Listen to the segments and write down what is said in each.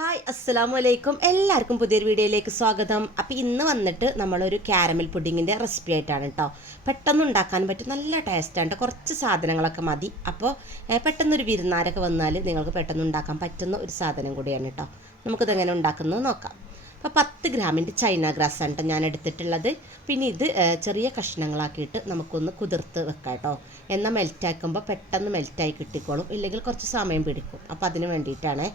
Hi അസ്സലാമു അലൈക്കും. എല്ലാവർക്കും പുതിയൊരു വീഡിയോയിലേക്ക് സ്വാഗതം. അപ്പോൾ ഇന്ന് വന്നിട്ട് നമ്മളൊരു കാരമൽ പുഡിങ്ങിൻ്റെ റെസിപ്പി ആയിട്ടാണ് കേട്ടോ. പെട്ടെന്ന് ഉണ്ടാക്കാൻ പറ്റും, നല്ല ടേസ്റ്റാണ്. കുറച്ച് സാധനങ്ങളൊക്കെ മതി. അപ്പോൾ പെട്ടെന്നൊരു വിരുന്നാരൊക്കെ വന്നാൽ നിങ്ങൾക്ക് പെട്ടെന്ന് ഉണ്ടാക്കാൻ പറ്റുന്ന ഒരു സാധനം കൂടിയാണ് കേട്ടോ. നമുക്കിതെങ്ങനെ ഉണ്ടാക്കുന്നത് നോക്കാം. അപ്പോൾ 10 ഗ്രാമിൻ്റെ ചൈന ഗ്രാസാണ് കേട്ടോ ഞാൻ എടുത്തിട്ടുള്ളത്. പിന്നെ ഇത് ചെറിയ കഷ്ണങ്ങളാക്കിയിട്ട് നമുക്കൊന്ന് കുതിർത്ത് വെക്കാം കേട്ടോ. എന്നാൽ മെൽറ്റാക്കുമ്പോൾ പെട്ടെന്ന് മെൽറ്റായി കിട്ടിക്കോളും, ഇല്ലെങ്കിൽ കുറച്ച് സമയം പിടിക്കും. അപ്പോൾ അതിന് വേണ്ടിയിട്ടാണ്.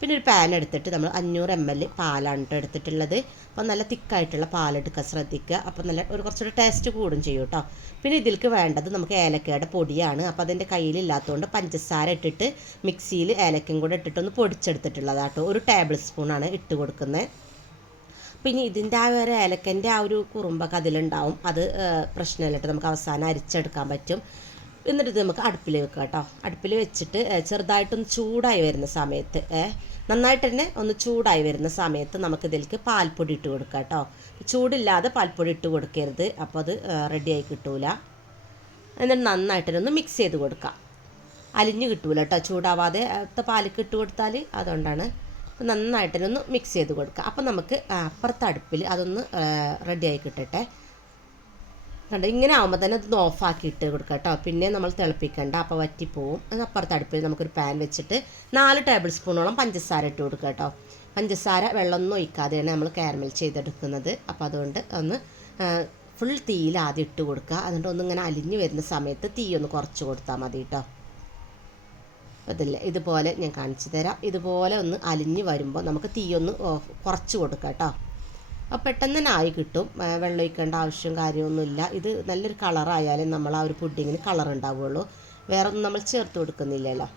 പിന്നെ ഒരു പാൻ എടുത്തിട്ട് നമ്മൾ 500 ml പാലാണ് കേട്ടോ എടുത്തിട്ടുള്ളത്. അപ്പോൾ നല്ല തിക്കായിട്ടുള്ള പാലെടുക്കാൻ ശ്രദ്ധിക്കുക. അപ്പോൾ നല്ല കുറച്ചുകൂടി ടേസ്റ്റ് കൂടും ചെയ്യും കേട്ടോ. പിന്നെ ഇതിലേക്ക് വേണ്ടത് നമുക്ക് ഏലക്കയുടെ പൊടിയാണ്. അപ്പോൾ അതിൻ്റെ കയ്യിലില്ലാത്തതുകൊണ്ട് പഞ്ചസാര ഇട്ടിട്ട് മിക്സിയിൽ ഏലക്കയും കൂടെ ഇട്ടിട്ടൊന്ന് പൊടിച്ചെടുത്തിട്ടുള്ളതാണ് കേട്ടോ. 1 ടേബിൾ സ്പൂണാണ് ഇട്ട് കൊടുക്കുന്നത്. പിന്നെ ഇതിൻ്റെ ആ ഒരു ഏലക്കൻ്റെ ആ ഒരു കുറുമ്പൊക്കെ അതിലുണ്ടാവും. അത് പ്രശ്നമില്ല കേട്ടോ, നമുക്ക് അവസാനം അരിച്ചെടുക്കാൻ പറ്റും. എന്നിട്ട് നമുക്ക് അടുപ്പിൽ വെക്കാം കേട്ടോ. അടുപ്പിൽ വെച്ചിട്ട് ചെറുതായിട്ടൊന്ന് ചൂടായി വരുന്ന സമയത്ത് നന്നായിട്ട് തന്നെ ഒന്ന് ചൂടായി വരുന്ന സമയത്ത് നമുക്കിതിലേക്ക് പാൽപ്പൊടി ഇട്ട് കൊടുക്കാം കേട്ടോ. ചൂടില്ലാതെ പാൽപ്പൊടി ഇട്ട് കൊടുക്കരുത്, അപ്പോൾ അത് റെഡിയായി കിട്ടൂല. എന്നിട്ട് നന്നായിട്ട് ഒന്ന് മിക്സ് ചെയ്ത് കൊടുക്കാം. അലിഞ്ഞ് കിട്ടൂല കേട്ടോ ചൂടാവാതെ പാലിക്ക് ഇട്ട് കൊടുത്താൽ, അതുകൊണ്ടാണ്. അപ്പോൾ നന്നായിട്ട് ഒന്ന് മിക്സ് ചെയ്ത് കൊടുക്കുക. അപ്പോൾ നമുക്ക് അപ്പുറത്തെ അടുപ്പിൽ അതൊന്ന് റെഡിയായി കിട്ടട്ടെ. കണ്ടോ, ഇങ്ങനെ ആകുമ്പോൾ തന്നെ അതൊന്ന് ഓഫാക്കി ഇട്ട് കൊടുക്കുക കേട്ടോ. പിന്നെ നമ്മൾ തിളപ്പിക്കേണ്ട, അപ്പോൾ വറ്റിപ്പോവും. അപ്പുറത്തെ അടുപ്പിൽ നമുക്കൊരു പാൻ വെച്ചിട്ട് 4 ടേബിൾ സ്പൂണോളം പഞ്ചസാര ഇട്ട് കൊടുക്കുക കേട്ടോ. പഞ്ചസാര വെള്ളമൊന്നും ഒഴിക്കാതെയാണ് നമ്മൾ കാരമൽ ചെയ്തെടുക്കുന്നത്. അപ്പോൾ അതുകൊണ്ട് ഒന്ന് ഫുൾ തീയിൽ ആദ്യം ഇട്ട് കൊടുക്കുക. എന്നിട്ട് ഒന്നിങ്ങനെ അലിഞ്ഞ് വരുന്ന സമയത്ത് തീ ഒന്ന് കുറച്ച് കൊടുത്താൽ മതി കേട്ടോ. അതില്ല, ഇതുപോലെ ഞാൻ കാണിച്ചു തരാം. ഇതുപോലെ ഒന്ന് അലിഞ്ഞ് വരുമ്പോൾ നമുക്ക് തീ ഒന്ന് കുറച്ച് കൊടുക്കാം കേട്ടോ. അപ്പോൾ പെട്ടെന്ന് തന്നെ ആയി കിട്ടും. വെള്ളം ഒഴിക്കേണ്ട ആവശ്യം കാര്യമൊന്നുമില്ല. ഇത് നല്ലൊരു കളറായാലും നമ്മൾ ആ ഒരു പുഡിങ്ങിന് കളർ ഉണ്ടാവുകയുള്ളൂ, വേറെ ഒന്നും നമ്മൾ ചേർത്ത് കൊടുക്കുന്നില്ലല്ലോ.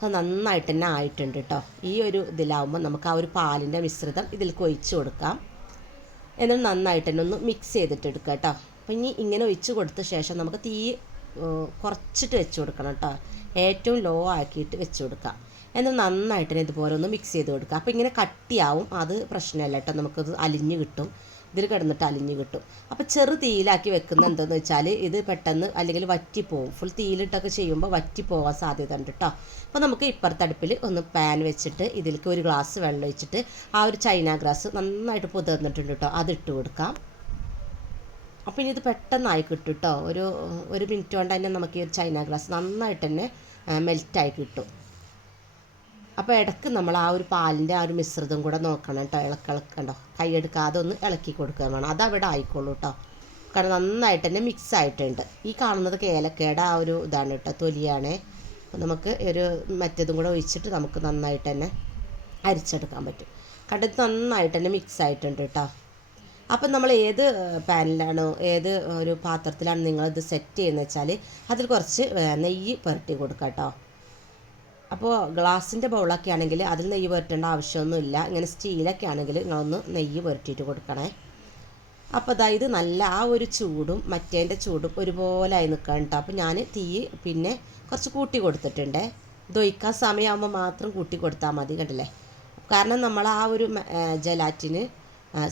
അത് നന്നായിട്ട് തന്നെ ആയിട്ടുണ്ട് കേട്ടോ. ഈ ഒരു ഇതിലാവുമ്പോൾ നമുക്ക് ആ ഒരു പാലിൻ്റെ മിശ്രിതം ഇതിലേക്ക് ഒഴിച്ച് കൊടുക്കാം. എന്നിട്ട് നന്നായിട്ട് തന്നെ ഒന്ന് മിക്സ് ചെയ്തിട്ട് എടുക്കുക കേട്ടോ. അപ്പം ഇനി ഇങ്ങനെ ഒഴിച്ച് കൊടുത്ത ശേഷം നമുക്ക് തീ കുറച്ചിട്ട് വെച്ച് കൊടുക്കണം കേട്ടോ. ഏറ്റവും ലോ ആക്കിയിട്ട് വെച്ച് കൊടുക്കാം. എന്നാൽ നന്നായിട്ട് തന്നെ ഇതുപോലെ ഒന്ന് മിക്സ് ചെയ്ത് കൊടുക്കുക. അപ്പോൾ ഇങ്ങനെ കട്ടിയാവും, അത് പ്രശ്നമല്ല കേട്ടോ. നമുക്കത് അലിഞ്ഞ് കിട്ടും, ഇതിൽ കിടന്നിട്ട് അലിഞ്ഞ് കിട്ടും. അപ്പോൾ ചെറു തീയിലാക്കി വെക്കുന്നത് എന്താണെന്ന് വെച്ചാൽ ഇത് പെട്ടെന്ന് അല്ലെങ്കിൽ വറ്റിപ്പോവും. ഫുൾ തീയിലിട്ടൊക്കെ ചെയ്യുമ്പോൾ വറ്റിപ്പോവാൻ സാധ്യത ഉണ്ട് കേട്ടോ. അപ്പോൾ നമുക്ക് ഇപ്പുറത്തെ അടുപ്പിൽ ഒന്ന് പാൻ വെച്ചിട്ട് ഇതിലേക്ക് 1 ഗ്ലാസ് വെള്ളം ഒഴിച്ചിട്ട് ആ ഒരു ചൈന ഗ്രാസ് നന്നായിട്ട് പുതിർന്നിട്ടുണ്ട് കേട്ടോ, അതിട്ട് കൊടുക്കാം. അപ്പോൾ ഇനി ഇത് പെട്ടെന്നായി കിട്ടും കേട്ടോ. ഒരു മിനിറ്റ് കൊണ്ട് തന്നെ നമുക്ക് ഈ ഒരു ചൈന ഗ്രാസ് നന്നായിട്ട് തന്നെ മെൽറ്റായി കിട്ടും. അപ്പോൾ ഇടയ്ക്ക് നമ്മൾ ആ ഒരു പാലിൻ്റെ ആ ഒരു മിശ്രിതം കൂടെ നോക്കണം കേട്ടോ. ഇളക്കണ്ടോ, കൈയെടുക്കാതെ ഒന്ന് ഇളക്കി കൊടുക്കാൻ വേണം. അതവിടെ ആയിക്കോളൂ കേട്ടോ. കാരണം നന്നായിട്ട് തന്നെ മിക്സ് ആയിട്ടുണ്ട്. ഈ കാണുന്നത് ഏലക്കയുടെ ആ ഒരു ഇതാണ് കേട്ടോ, തൊലിയാണ്. നമുക്ക് ഒരു മറ്റേതും കൂടെ ഒഴിച്ചിട്ട് നമുക്ക് നന്നായിട്ട് തന്നെ അരിച്ചെടുക്കാൻ പറ്റും. കണ്ടത് നന്നായിട്ട് തന്നെ മിക്സ് ആയിട്ടുണ്ട് കേട്ടോ. അപ്പം നമ്മൾ ഏത് പാനിലാണോ ഏത് ഒരു പാത്രത്തിലാണ് നിങ്ങളിത് സെറ്റ് ചെയ്യുന്നത് വെച്ചാൽ അതിൽ കുറച്ച് നെയ്യ് പുരട്ടി കൊടുക്കാം കേട്ടോ. അപ്പോൾ ഗ്ലാസിൻ്റെ ബൗളൊക്കെ ആണെങ്കിൽ അതിൽ നെയ്യ് പുരട്ടേണ്ട ആവശ്യമൊന്നുമില്ല. ഇങ്ങനെ സ്റ്റീലൊക്കെ ആണെങ്കിൽ നിങ്ങളൊന്ന് നെയ്യ് പുരട്ടിയിട്ട് കൊടുക്കണേ. അപ്പോൾ അതായത് നല്ല ആ ഒരു ചൂടും മറ്റേൻ്റെ ചൂടും ഒരുപോലെ ആയി നിൽക്കണം കേട്ടോ. അപ്പോൾ ഞാൻ തീ പിന്നെ കുറച്ച് കൂട്ടി കൊടുത്തിട്ടുണ്ട്. ദൊയ്ക്കാൻ സമയമാകുമ്പോൾ മാത്രം കൂട്ടി കൊടുത്താൽ മതി, കണ്ടില്ലേ. കാരണം നമ്മൾ ആ ഒരു ജലാറ്റിന്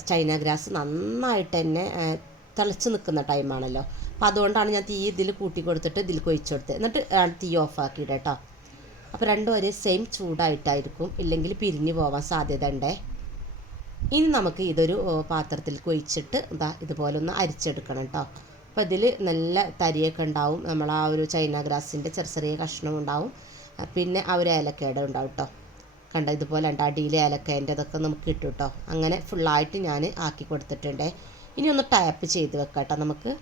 ചൈന ഗ്രാസ് നന്നായിട്ട് തന്നെ തിളച്ച് നിൽക്കുന്ന ടൈമാണല്ലോ. അപ്പോൾ അതുകൊണ്ടാണ് ഞാൻ തീ ഇതിൽ കൂട്ടി കൊടുത്തിട്ട് ഇതിൽ കൊഴിച്ചു കൊടുത്തത്. എന്നിട്ട് തീ ഓഫാക്കിയിട കേട്ടോ. അപ്പോൾ രണ്ടും ഒരേ സെയിം ചൂടായിട്ടായിരിക്കും, ഇല്ലെങ്കിൽ പിരിഞ്ഞു പോകാൻ സാധ്യത ഉണ്ടേ. ഇനി നമുക്ക് ഇതൊരു പാത്രത്തിൽ കൊഴിച്ചിട്ട് ഇതുപോലെ ഒന്ന് അരിച്ചെടുക്കണം കേട്ടോ. അപ്പോൾ ഇതിൽ നല്ല തരിയൊക്കെ ഉണ്ടാവും. നമ്മൾ ആ ഒരു ചൈന ഗ്രാസിൻ്റെ ചെറിയ കഷ്ണം ഉണ്ടാവും. പിന്നെ ആ ഒരു ഏലക്കയുടെ ഉണ്ടാവും കേട്ടോ. കണ്ടോ, ഇതുപോലെ ഉണ്ട്. അടിയിൽ ഏലക്കേൻ്റെ ഇതൊക്കെ നമുക്ക് കിട്ടും കേട്ടോ. അങ്ങനെ ഫുള്ളായിട്ട് ഞാൻ ആക്കി കൊടുത്തിട്ടുണ്ട്. ഇനി ഒന്ന് ടാപ്പ് ചെയ്ത് വെക്കാം കേട്ടോ നമുക്ക്.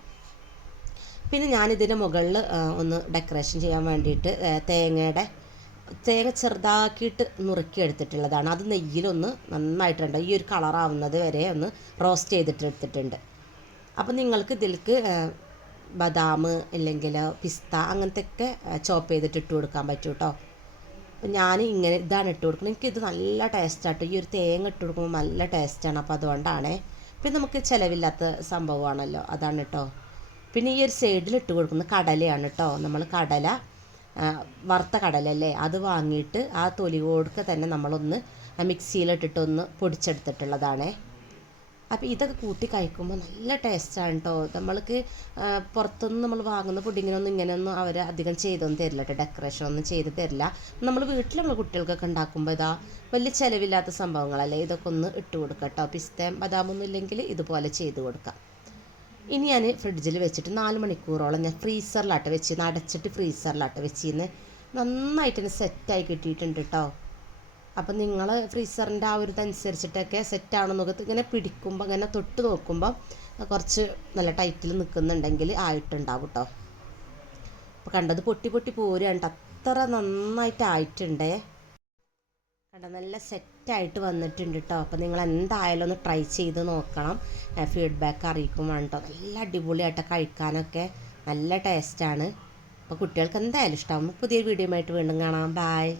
പിന്നെ ഞാനിതിൻ്റെ മുകളിൽ ഒന്ന് ഡെക്കറേഷൻ ചെയ്യാൻ വേണ്ടിയിട്ട് തേങ്ങ ചെറുതാക്കിയിട്ട് നുറുക്കി എടുത്തിട്ടുള്ളതാണ്. അത് നെയ്യിലൊന്ന് നന്നായിട്ടുണ്ട് ഈ ഒരു കളറാവുന്നത് വരെ ഒന്ന് റോസ്റ്റ് ചെയ്തിട്ട് എടുത്തിട്ടുണ്ട്. അപ്പോൾ നിങ്ങൾക്ക് ഇതിലേക്ക് ബദാം അല്ലെങ്കിൽ പിസ്ത അങ്ങനത്തെ ഒക്കെ ചോപ്പ് ചെയ്തിട്ട് ഇട്ട് കൊടുക്കാൻ പറ്റും കേട്ടോ. അപ്പോൾ ഞാൻ ഇങ്ങനെ ഇതാണ് ഇട്ട് കൊടുക്കുന്നത്. എനിക്കിത് നല്ല ടേസ്റ്റാട്ടോ. ഈ ഒരു തേങ്ങ ഇട്ട് കൊടുക്കുമ്പോൾ നല്ല ടേസ്റ്റാണ്. അപ്പോൾ അതുകൊണ്ടാണ്. പിന്നെ നമുക്ക് ചിലവില്ലാത്ത സംഭവമാണല്ലോ, അതാണ് കേട്ടോ. പിന്നെ ഈ ഒരു സൈഡിൽ ഇട്ട് കൊടുക്കുന്നത് കടലയാണ് കേട്ടോ. നമ്മൾ കടല വറുത്ത കടലല്ലേ, അത് വാങ്ങിയിട്ട് ആ തൊലി കൊടുക്കുക തന്നെ നമ്മളൊന്ന് മിക്സിയിലിട്ടിട്ടൊന്ന് പൊടിച്ചെടുത്തിട്ടുള്ളതാണ്. അപ്പോൾ ഇതൊക്കെ കൂട്ടി കഴിക്കുമ്പോൾ നല്ല ടേസ്റ്റാണ് കേട്ടോ. നമ്മൾക്ക് പുറത്തുനിന്ന് നമ്മൾ വാങ്ങുന്ന പുഡിങ്ങിനൊന്നും ഇങ്ങനെയൊന്നും അവർ അധികം ചെയ്തൊന്നും തരില്ല കേട്ടോ, ഡെക്കറേഷൻ ഒന്നും ചെയ്ത് തരില്ല. നമ്മൾ വീട്ടിൽ നമ്മൾ കുട്ടികൾക്കൊക്കെ ഉണ്ടാക്കുമ്പോൾ ഇതാ വലിയ ചിലവില്ലാത്ത സംഭവങ്ങളല്ലേ, ഇതൊക്കെ ഒന്ന് ഇട്ട് കൊടുക്കാം കേട്ടോ. പിസ്തയും ബദാമൊന്നും ഇല്ലെങ്കിൽ ഇതുപോലെ ചെയ്ത് കൊടുക്കാം. ഇനി ഞാൻ ഫ്രിഡ്ജിൽ വെച്ചിട്ട് 4 മണിക്കൂറോളം ഞാൻ ഫ്രീസറിലാട്ട് വെച്ചിരുന്നു, അടച്ചിട്ട് ഫ്രീസറിലാട്ട് വെച്ചിരുന്ന് നന്നായിട്ട് തന്നെ സെറ്റായി കിട്ടിയിട്ടുണ്ട് കേട്ടോ. അപ്പം നിങ്ങൾ ഫ്രീസറിൻ്റെ ആ ഒരു ഇതനുസരിച്ചിട്ടൊക്കെ സെറ്റാണോ നോക്കി ഇങ്ങനെ പിടിക്കുമ്പോൾ ഇങ്ങനെ തൊട്ട് നോക്കുമ്പോൾ കുറച്ച് നല്ല ടൈറ്റിൽ നിൽക്കുന്നുണ്ടെങ്കിൽ ആയിട്ടുണ്ടാവും കേട്ടോ. അപ്പോൾ കണ്ടത് പൊട്ടി പൊട്ടി പോരുകയാണ്, അത്ര നന്നായിട്ട് ആയിട്ടുണ്ടേ. കണ്ട നല്ല സെറ്റായിട്ട് വന്നിട്ടുണ്ട് കേട്ടോ. അപ്പോൾ നിങ്ങൾ എന്തായാലും ഒന്ന് ട്രൈ ചെയ്ത് നോക്കണം, ഫീഡ്ബാക്ക് അറിയിക്കും വേണം കേട്ടോ. നല്ല അടിപൊളിയായിട്ട് കഴിക്കാനൊക്കെ നല്ല ടേസ്റ്റാണ്. അപ്പോൾ കുട്ടികൾക്ക് എന്തായാലും ഇഷ്ടമാകും. പുതിയൊരു വീഡിയോ ആയിട്ട് വീണ്ടും കാണാം. ബായ്.